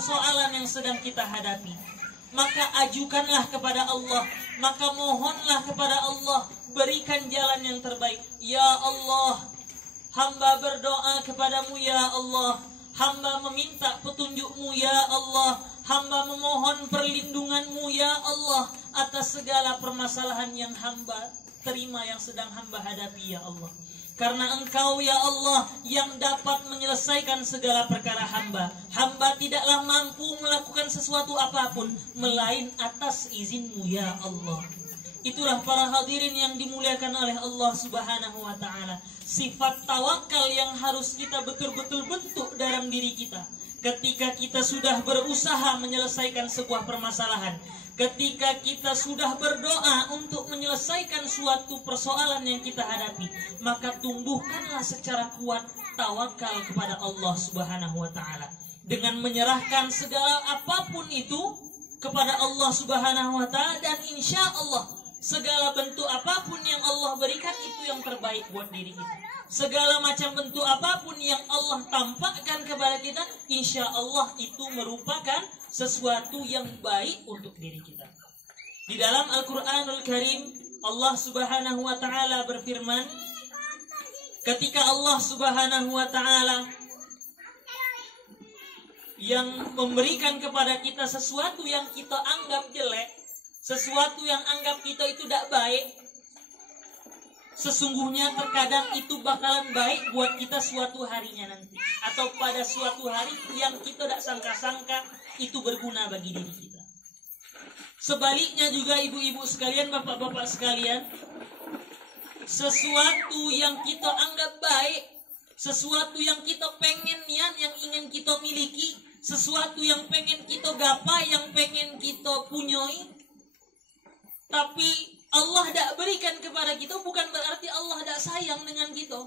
persoalan yang sedang kita hadapi, maka ajukanlah kepada Allah, maka mohonlah kepada Allah, berikan jalan yang terbaik. Ya Allah, hamba berdoa kepadamu ya Allah, hamba meminta petunjukmu ya Allah, hamba memohon perlindunganmu ya Allah atas segala permasalahan yang hamba terima, yang sedang hamba hadapi ya Allah. Karena Engkau ya Allah yang dapat menyelesaikan segala perkara hamba. Hamba tidaklah mampu melakukan sesuatu apapun melain atas izin-Mu ya Allah. Itulah para hadirin yang dimuliakan oleh Allah Subhanahu wa ta'ala. Sifat tawakal yang harus kita betul-betul bentuk dalam diri kita. Ketika kita sudah berusaha menyelesaikan sebuah permasalahan, ketika kita sudah berdoa untuk menyelesaikan suatu persoalan yang kita hadapi, maka tumbuhkanlah secara kuat tawakal kepada Allah Subhanahu wa ta'ala. Dengan menyerahkan segala apapun itu kepada Allah Subhanahu wa ta'ala, dan insya Allah segala bentuk apapun yang Allah berikan itu yang terbaik buat diri kita. Segala macam bentuk apapun yang Allah tampakkan kepada kita, insya Allah itu merupakan sesuatu yang baik untuk diri kita. Di dalam Al-Quranul Karim, Allah Subhanahu wa ta'ala berfirman, ketika Allah Subhanahu wa ta'ala yang memberikan kepada kita sesuatu yang kita anggap jelek, sesuatu yang anggap kita itu tidak baik, sesungguhnya terkadang itu bakalan baik buat kita suatu harinya nanti, atau pada suatu hari yang kita tidak sangka-sangka itu berguna bagi diri kita. Sebaliknya juga ibu-ibu sekalian, bapak-bapak sekalian, sesuatu yang kita anggap baik, sesuatu yang kita pengen niat, yang ingin kita miliki, sesuatu yang pengen kita gapai, yang pengen kita punyai, tapi Allah tidak berikan kepada kita, bukan berarti Allah tidak sayang dengan kita.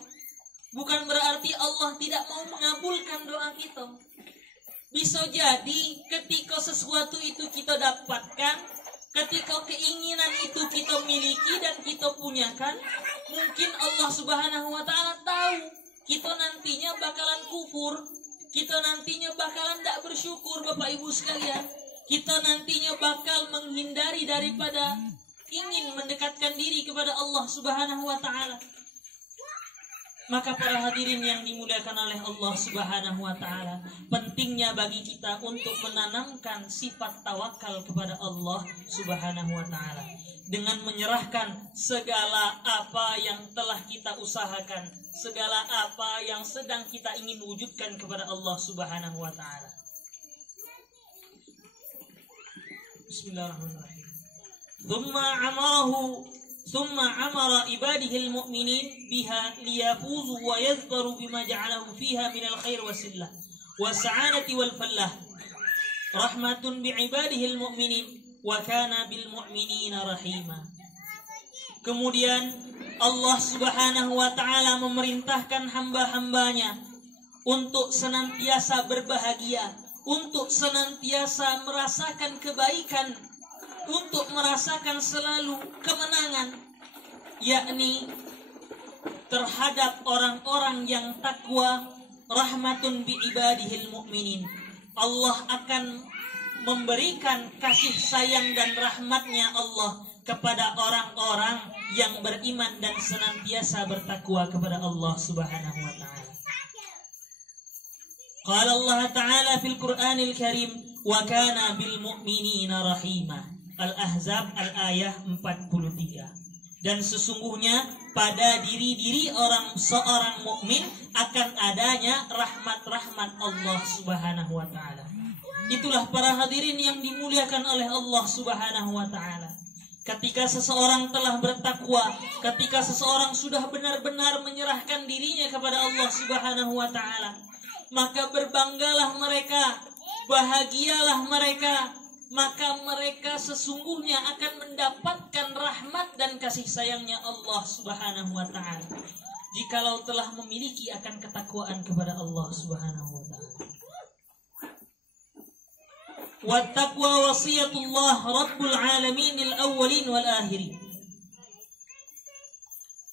Bukan berarti Allah tidak mau mengabulkan doa kita. Bisa jadi ketika sesuatu itu kita dapatkan, ketika keinginan itu kita miliki dan kita punyakan, mungkin Allah Subhanahu wa ta'ala tahu kita nantinya bakalan kufur, kita nantinya bakalan tidak bersyukur, Bapak Ibu sekalian. Kita nantinya bakal menghindari daripada ingin mendekatkan diri kepada Allah Subhanahu wa ta'ala. Maka para hadirin yang dimuliakan oleh Allah Subhanahu wa ta'ala, pentingnya bagi kita untuk menanamkan sifat tawakal kepada Allah Subhanahu wa ta'ala, dengan menyerahkan segala apa yang telah kita usahakan, segala apa yang sedang kita ingin wujudkan kepada Allah Subhanahu wa ta'ala. Bismillahirrahmanirrahim. ثم أمر عباده المؤمنين بها ليفوزوا ويظفروا بما جعله فيها من الخير والسلة والسعادة والفلاح رحمة بعباده المؤمنين وكان بالمؤمنين رحيما. Kemudian Allah Subhanahu wa ta'ala memerintahkan hamba-hambanya untuk senantiasa berbahagia, untuk senantiasa merasakan kebaikan, untuk merasakan selalu kemenangan, yakni terhadap orang-orang yang takwa. Rahmatun bi ibadihil mu'minin, Allah akan memberikan kasih sayang dan rahmatnya Allah kepada orang-orang yang beriman dan senantiasa bertakwa kepada Allah Subhanahu wa ta'ala. Qala Allah ta'ala fil Qur'anil Karim, wa kana bil mu'minina rahima. Al-Ahzab al-ayah 43. Dan sesungguhnya pada diri-diri seorang mukmin akan adanya rahmat-rahmat Allah Subhanahu wa ta'ala. Itulah para hadirin yang dimuliakan oleh Allah Subhanahu wa ta'ala. Ketika seseorang telah bertakwa, ketika seseorang sudah benar-benar menyerahkan dirinya kepada Allah Subhanahu wa ta'ala, maka berbanggalah mereka, bahagialah mereka, maka mereka sesungguhnya akan mendapatkan rahmat dan kasih sayangnya Allah Subhanahu wa ta'ala, jikalau telah memiliki akan ketakwaan kepada Allah Subhanahu wa ta'ala. Wattaqwa wasiyatullah Rabbul alamin al-awwalin wal akhirin.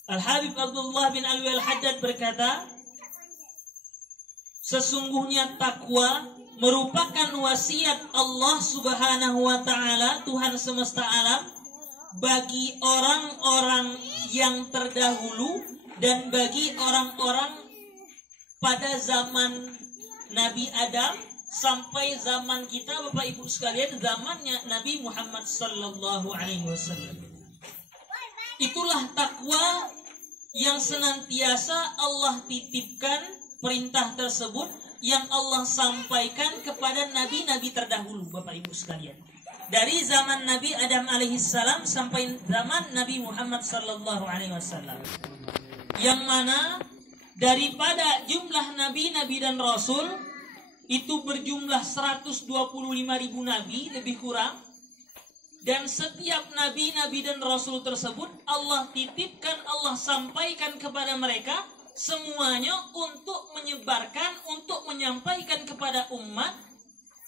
Al-Habib Abdullah bin Alwi al-Haddad berkata, sesungguhnya takwa merupakan wasiat Allah Subhanahu wa taala, Tuhan semesta alam, bagi orang-orang yang terdahulu dan bagi orang-orang pada zaman Nabi Adam sampai zaman kita, Bapak Ibu sekalian, zamannya Nabi Muhammad sallallahu alaihi wasallam. Itulah takwa yang senantiasa Allah titipkan, perintah tersebut yang Allah sampaikan kepada nabi-nabi terdahulu, Bapak Ibu sekalian. Dari zaman Nabi Adam alaihissalam sampai zaman Nabi Muhammad sallallahu alaihi wasallam. Yang mana daripada jumlah nabi-nabi dan rasul itu berjumlah 125.000 nabi lebih kurang, dan setiap nabi-nabi dan rasul tersebut Allah titipkan, Allah sampaikan kepada mereka semuanya untuk menyebarkan, untuk menyampaikan kepada umat,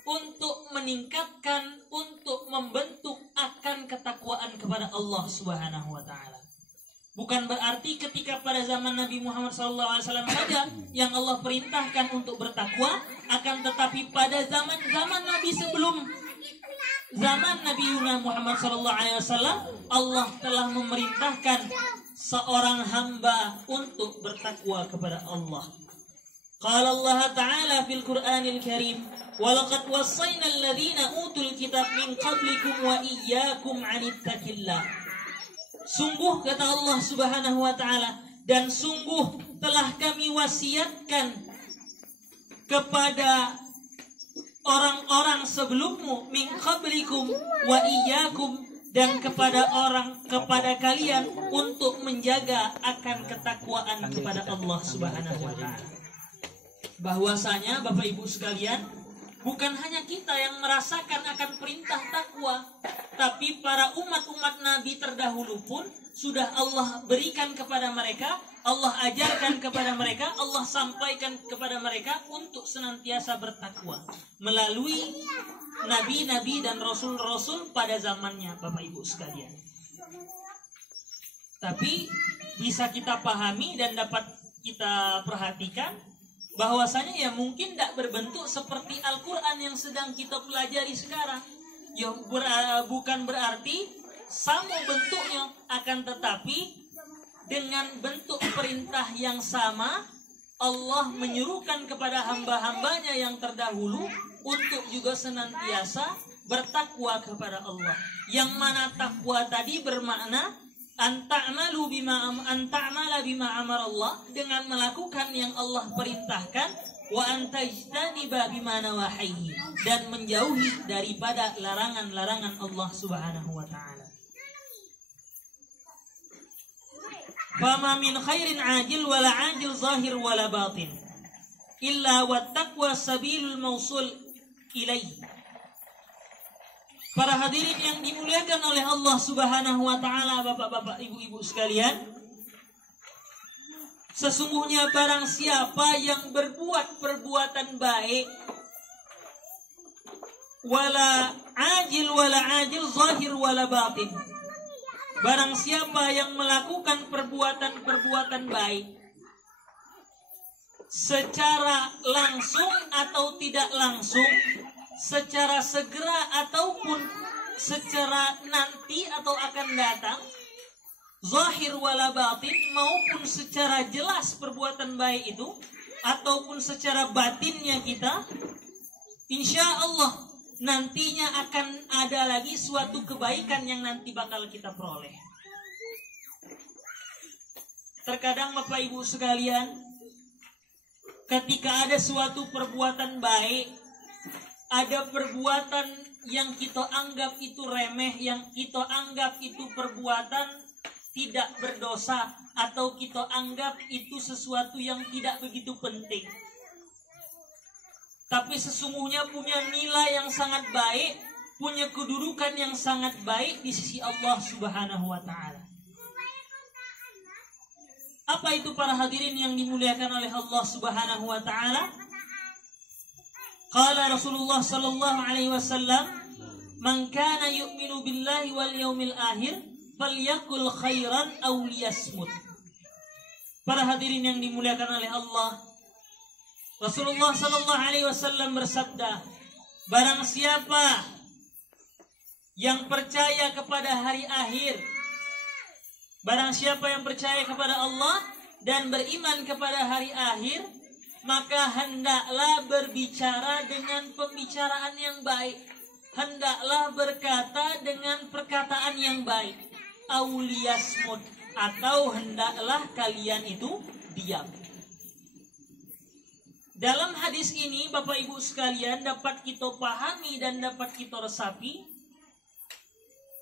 untuk meningkatkan, untuk membentuk akan ketakwaan kepada Allah Subhanahu wa taala. Bukan berarti ketika pada zaman Nabi Muhammad SAW saja yang Allah perintahkan untuk bertakwa, akan tetapi pada zaman-zaman Nabi sebelum zaman Nabi Muhammad SAW, Allah telah memerintahkan seorang hamba untuk bertakwa kepada Allah. Qala Allah Ta'ala fil Qur'anil Karim, wa laqad wassayna alladhina utul kitab min qablikum wa iyyakum 'anittaqillah. Sungguh, kata Allah Subhanahu wa taala, dan sungguh telah kami wasiatkan kepada orang-orang sebelummu, min qablikum wa iyyakum, dan kepada kalian untuk menjaga akan ketakwaan kepada Allah Subhanahu wa taala. Bahwasanya Bapak Ibu sekalian, bukan hanya kita yang merasakan akan perintah takwa, tapi para umat-umat Nabi terdahulu pun sudah Allah berikan kepada mereka, Allah ajarkan kepada mereka, Allah sampaikan kepada mereka untuk senantiasa bertakwa melalui nabi-nabi dan rasul-rasul pada zamannya, Bapak Ibu sekalian. Tapi bisa kita pahami dan dapat kita perhatikan bahwasanya ya mungkin tidak berbentuk seperti Al-Quran yang sedang kita pelajari sekarang. Ya bukan berarti sama bentuknya, akan tetapi dengan bentuk perintah yang sama Allah menyuruhkan kepada hamba-hambanya yang terdahulu untuk juga senantiasa bertakwa kepada Allah. Yang mana takwa tadi bermakna anta'mala bima amara Allah, dengan melakukan yang Allah perintahkan, wa antajtaniba bima nawahihi, dan menjauhi daripada larangan-larangan Allah Subhanahu wa taala. Fama min khairin ajil wala ajil zahir wala batin illa wattaqwa sabilul mausul ilaihi. Para hadirin yang dimuliakan oleh Allah Subhanahu wa taala, Bapak-bapak, Ibu-ibu sekalian, sesungguhnya barang siapa yang berbuat perbuatan baik, wala ajil zahir wala batin, barang siapa yang melakukan perbuatan baik secara langsung atau tidak langsung, secara segera ataupun secara nanti atau akan datang, zahir wala batin, maupun secara jelas perbuatan baik itu ataupun secara batinnya kita, insya Allah nantinya akan ada lagi suatu kebaikan yang nanti bakal kita peroleh. Terkadang Bapak Ibu sekalian, ketika ada suatu perbuatan baik, ada perbuatan yang kita anggap itu remeh, yang kita anggap itu perbuatan tidak berdosa, atau kita anggap itu sesuatu yang tidak begitu penting, tapi sesungguhnya punya nilai yang sangat baik, punya kedudukan yang sangat baik di sisi Allah Subhanahu wa taala. Apa itu para hadirin yang dimuliakan oleh Allah Subhanahu wa taala? Qala Rasulullah sallallahu alaihi wasallam, "Man kana yu'minu billahi wal yaumil akhir falyakul khairan aw liyasmut." Para hadirin yang dimuliakan oleh Allah, Rasulullah sallallahu alaihi wasallam bersabda, barang siapa yang percaya kepada hari akhir, barang siapa yang percaya kepada Allah dan beriman kepada hari akhir, maka hendaklah berbicara dengan pembicaraan yang baik, hendaklah berkata dengan perkataan yang baik, auliyasmud, atau hendaklah kalian itu diam. Dalam hadis ini Bapak Ibu sekalian dapat kita pahami dan dapat kita resapi,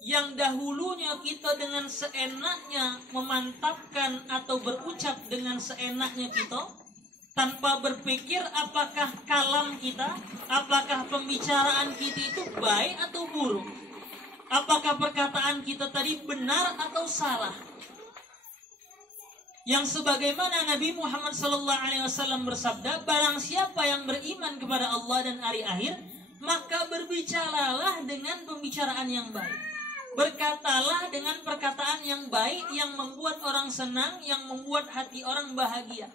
yang dahulunya kita dengan seenaknya memantapkan atau berucap dengan seenaknya kita, tanpa berpikir apakah kalam kita, apakah pembicaraan kita itu baik atau buruk, apakah perkataan kita tadi benar atau salah. Yang sebagaimana Nabi Muhammad SAW bersabda, barang siapa yang beriman kepada Allah dan hari akhir, maka berbicaralah dengan pembicaraan yang baik, berkatalah dengan perkataan yang baik, yang membuat orang senang, yang membuat hati orang bahagia.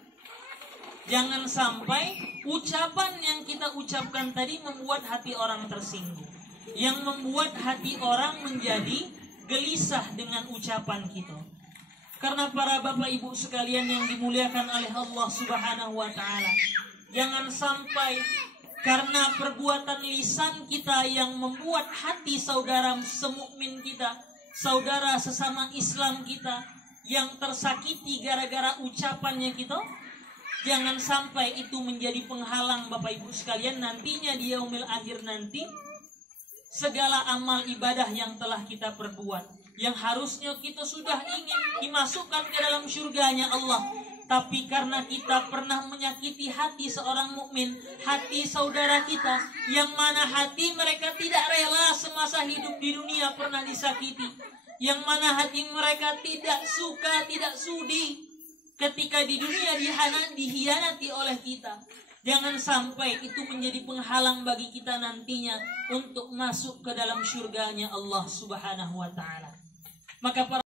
Jangan sampai ucapan yang kita ucapkan tadi membuat hati orang tersinggung, yang membuat hati orang menjadi gelisah dengan ucapan kita. Karena para Bapak Ibu sekalian yang dimuliakan oleh Allah Subhanahu wa taala, jangan sampai karena perbuatan lisan kita yang membuat hati saudara semukmin kita, saudara sesama Islam kita yang tersakiti gara-gara ucapannya kita, jangan sampai itu menjadi penghalang Bapak Ibu sekalian nantinya di yaumil akhir nanti, segala amal ibadah yang telah kita perbuat, yang harusnya kita sudah ingin dimasukkan ke dalam surganya Allah, tapi karena kita pernah menyakiti hati seorang mukmin, hati saudara kita, yang mana hati mereka tidak rela semasa hidup di dunia pernah disakiti, yang mana hati mereka tidak suka, tidak sudi ketika di dunia dihianati oleh kita. Jangan sampai itu menjadi penghalang bagi kita nantinya untuk masuk ke dalam surganya Allah Subhanahu wa taala. Maka para